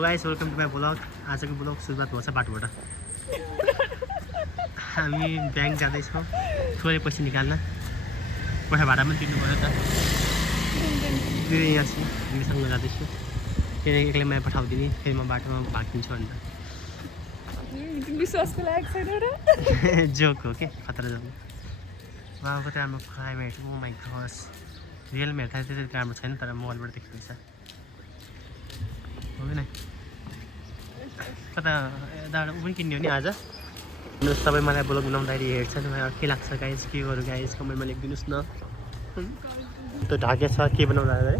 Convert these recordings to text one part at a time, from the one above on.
Guys welcome to my blog. आजको blog सुरुवात भएको छ बाटोबाट। हामी ब्याङ्क जाँदैछौँ थोरै पैसा निकाल्न। पैसा भाडा पनि तिर्नु पऱ्यो त। फेरि यहाँ हामीसँग जाँदैछु किनकि एक्लै मैले पठाउँदिने फेरि म बाटोमा भागिदिन्छु अन्त विश्वासको लागेको छैन र जोक हो के खतरा जोक। उहाँ कति राम्रो क्लाइमेट। ओ माई गस रियलमा हेर्दा त्यति राम्रो छैन तर मोबाइलबाट देखेको छ हो कि नै। कता यताबाट उ पनि किन्यो नि आज। सबै मलाई ब्लग बनाउँदाखेरि हेर्छन् मलाई के लाग्छ गाइस के गरौँ गाइस कमेन्टमा लेखिदिनुहोस् न। त्यो ढाके छ के बनाउँदा अरे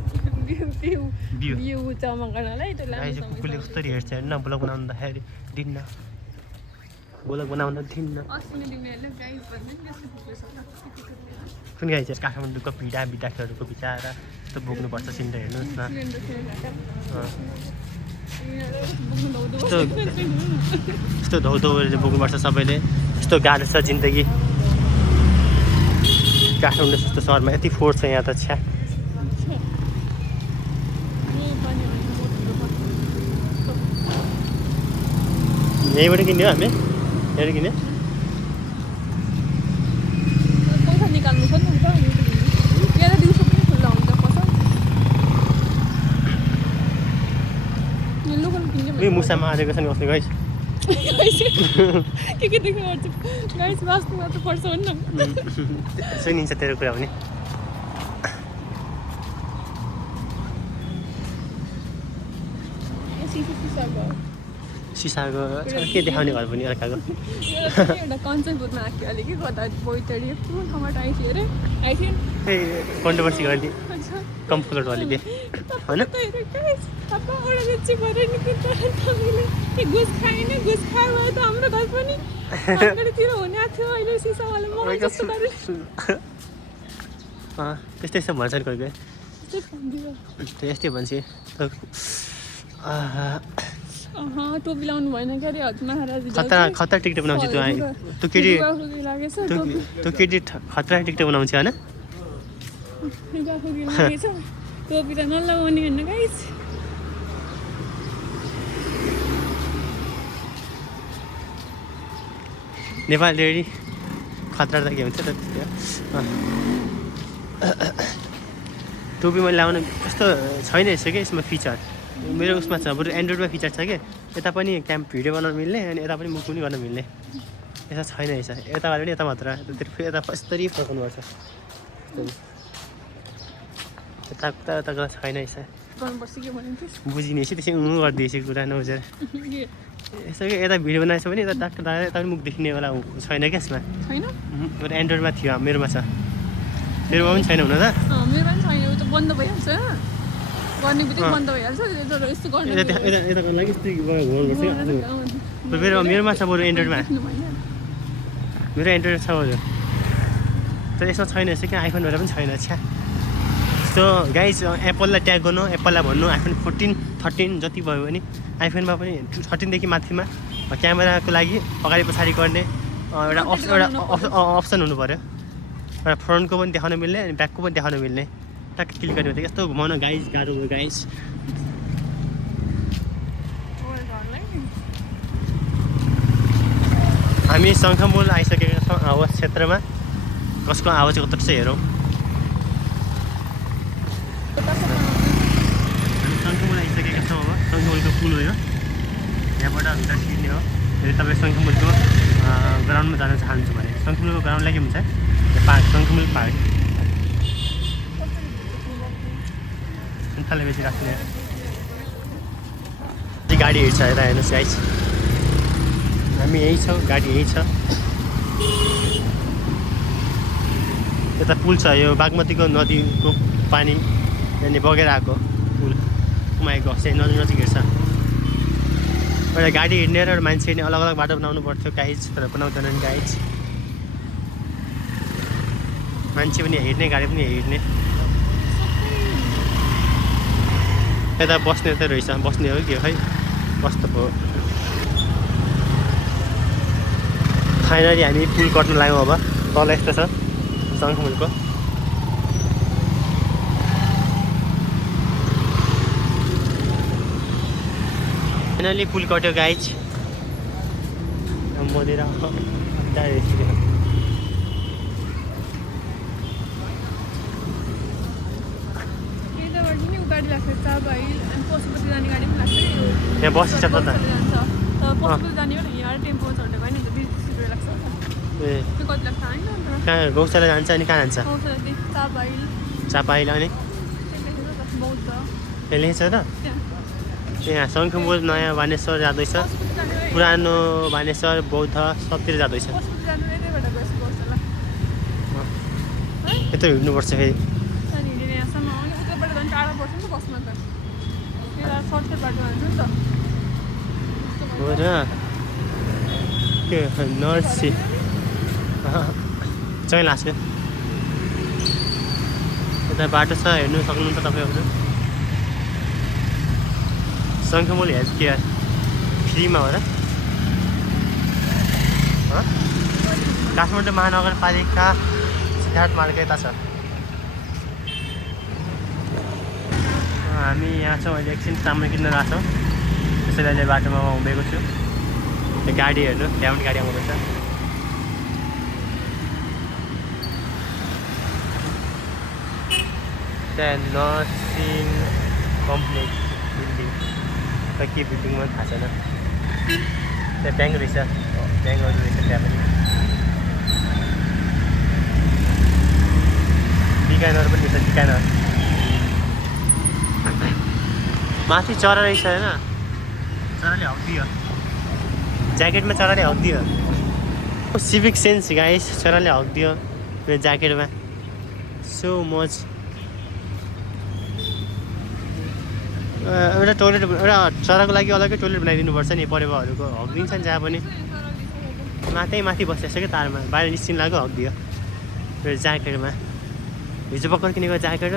बिउ चमकनलाई त्यो गाइस कुकुरले कस्तो हेर्छ हेर्नु न ब्लग बनाउँदाखेरि दिन्न ब्लग बनाउँदा दिन्न। कुन गाई चाहिँ काठमाडौँको भिडा विद्यार्थीहरूको बिचार यस्तो बोक्नुपर्छ सिन्डर हेर्नुहोस् न। यस्तो धौधौ गरेर बोक्नुपर्छ सबैले। यस्तो गाह्रो छ जिन्दगी। काठमाडौँ जस्तो सहरमा यति फोर्स छ यहाँ त छ्या। यहीँबाट किन्यो हामी यहाँबाट किन्यो। पैसा निकाल्नु छ नि त यहाँ दिउँसो पनि खुल्ला हुन्छ पसल। लोकल किन्यो मुसा मारेको छ नि अस्ति गाइस। के देख्नु पर्छ गाइस वास्तवमा त पर्छ भन्न सुनिन्छ तेरो कुरा पनि। सिसाको के देखाउने घर पनि अर्काको एउटा कञ्चनपुरमा आएको अलिक कता बैतडी कुन ठाउँबाट आइथ्यो अरे आइथ्यो कन्ट्रोभर्सी गर्ने कम्फर्ट वाली होइन। घुस खाएन घुस खायो त हाम्रो घर पनि अगाडितिर हुने आएको थियो अहिले सिसावाला मलाई जस्तो गरे त्यस्तै यस्तो भन्छन् कोही कोही यस्तै भन्छ। टोपी लाउनु भएन क्या अरे महाराज खतरा टिकटक बनाउँछ त्यो केटी त्यो केटी खतरा टिकटक बनाउँछ होइन। टोपी त नलाउने होइन गाइस। नेपाल लेडी खतरा त के हुन्छ त टोपी मैले लाउनु यस्तो छैन यसो क्या यसमा फिचर। मेरो उसमा छ बरु एन्ड्रोइडमा फिचर छ कि यता पनि भिडियो बनाउनु मिल्ने अनि यता पनि मुख पनि गर्न मिल्ने यता छैन रहेछ। यताबाट पनि यता मात्र यता यस्तरी फर्काउनुपर्छ यताको छैन रहेछ। बुझिने यसो त्यसै गरिदिएपछि कुरा नबुझेर यसो कि यता भिडियो बनाएछ भने यता डाक्टर यता पनि मुख देख्नेवाला छैन क्या यसमा। बरु एन्ड्रोइडमा थियो मेरोमा छ तेरोमा पनि छैन हुन त। मेरो पनि छैन त बन्द भइहाल्छ गर्ने बित्तिकै बन्द भइहाल्छ यस्तो गर्नु यता लागि मेरोमा छ बरु एन्ड्रोइडमा मेरो एन्ड्रोइड छ बरु तर यसमा छैन यसो क्या आइफोनबाट पनि छैन छ्या। यस्तो गाइस एप्पललाई ट्याग गर्नु एप्पललाई भन्नु आइफोन 14 13 जति भयो भने आइफोनमा पनि 13देखि माथिमा क्यामेराको लागि अगाडि पछाडि गर्ने एउटा अप्सन हुनु पऱ्यो। एउटा फ्रन्टको पनि देखाउन मिल्ने अनि ब्याकको पनि देखाउन मिल्ने टक्क क्लिक गर्ने थियो। यस्तो घुमाउन गाइस गाह्रो भयो गाइस। हामी शङ्खमूल आइसकेका छौँ आवास क्षेत्रमा। कसको आवाज कत्रो छ हेरौँ। हामी शङ्खमूल आइसकेका छौँ। अब शङ्खमूलको पुल हो यो यहाँबाट भित्र छिर्ने हो। यदि तपाईँ शङ्खमूलको ग्राउन्डमा जान चाहनुहुन्छ भने शङ्खमूलको ग्राउन्डलाई के भन्छ पार्क शङ्खमूल पार्क सुन्तला बेसी राख्ने गाडी हिँड्छ यता हेर्नुहोस् गाइस। हामी यहीँ छौँ गाडी यहीँ छ। यता पुल छ यो बागमतीको नदीको पानी यहाँनिर बगेर आएको पुल उमाएको चाहिँ नजिक हेर्छ। एउटा गाडी हिँड्ने र मान्छे हिँड्ने अलग अलग बाटो बनाउनु पर्थ्यो गाइज तर बनाउँदैनन् गाइज। मान्छे पनि हिँड्ने गाडी पनि हिँड्ने। यता बस्ने त रहेछ बस्ने हो कि खै कस्तो भयो। फाइनली हामी पुल कट्न लाग्यौँ। अब तल यस्तो छ शङ्खमूलको फाइनली पुल कट्यो गाइज मदिरा यताबाट नि गाडी लाग्छ चापाहिल अनि पशुपति जाने गाडी पनि लाग्छ यहाँ बस स्टप छ त जान्छ तर पशुपति जाने हो नि यहाँ टेम्पो चढ्ने भयो नि त 20 रुपियाँ लाग्छ ए त्यो कति लाग्छ होइन कहाँ गौशाला जान्छ अनि कहाँ जान्छ चापाहिल चापाहिल अनि बौद्ध यहाँ लेखेको छ त त्यहाँ यहाँ शङ्खमुल नयाँ बानेश्वर जाँदैछ पशुपति जाने हो पुरानो बानेश्वर बौद्ध सबतिर जाँदैछ पशुपति जाने हो यतैबाट गएछ गौशाला है यता हिँड्नुपर्छ फेरि अनि हिँडेर यहाँसम्म आउने उताबाट झन् टाढा पर्छ नि त बसमा त यता सर्टकट बाटो हाल्छ नि त हो र के नर्सी चाहिँ लाग्छ यता बाटो छ हेर्नु सक्नुहुन्छ तपाईँहरू शङ्खमुल हेल्थ केयर फ्रीमा हो र काठमाडौँ महानगरपालिका सिद्धार्थ मार्ग यता छ हामी यहाँ छौँ अहिले एकछिन सामान किन्न गएको छौँ त्यसैले अहिले बाटोमा म उभिएको छु त्यो गाडी हेर्नु ल्याउनु गाडी आउँदैछ त्यहाँ नर्सिङ कम्प्लेक्स बिल्डिङ खै के बिल्डिङ पनि थाहा छैन त्यहाँ ब्याङ्क रहेछ ब्याङ्कहरू रहेछ त्यहाँ पनि बिकानहरू पनि रहेछ बिकानहरू माथि चरा रहेछ होइन चराले हग्दियो ज्याकेटमा चराले हग्दियो सिभिक सेन्स गाइस चराले हग्दियो मेरो ज्याकेटमा सो मच एउटा टोइलेट एउटा चराको लागि अलग्गै टोइलेट बनाइदिनुपर्छ नि परेवाहरूको हगिदिन्छ नि जहाँ पनि माथि बसेको छ क्या तारमा बाहिर निस्किनु लाग्यो हगिदियो मेरो ज्याकेटमा हिजो भर्खर किनेको jacket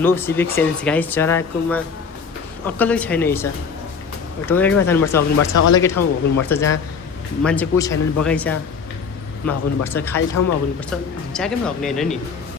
no civic sense guys चराकोमा अक्कै छैन रहेछ टोइलेटमा जानुपर्छ हग्नुपर्छ अलग्गै ठाउँमा हग्नुपर्छ जहाँ मान्छे कोही छैन बगैँचामा हग्नुपर्छ खाली ठाउँमा हग्नुपर्छ ज्याकेटमा हग्ने होइन नि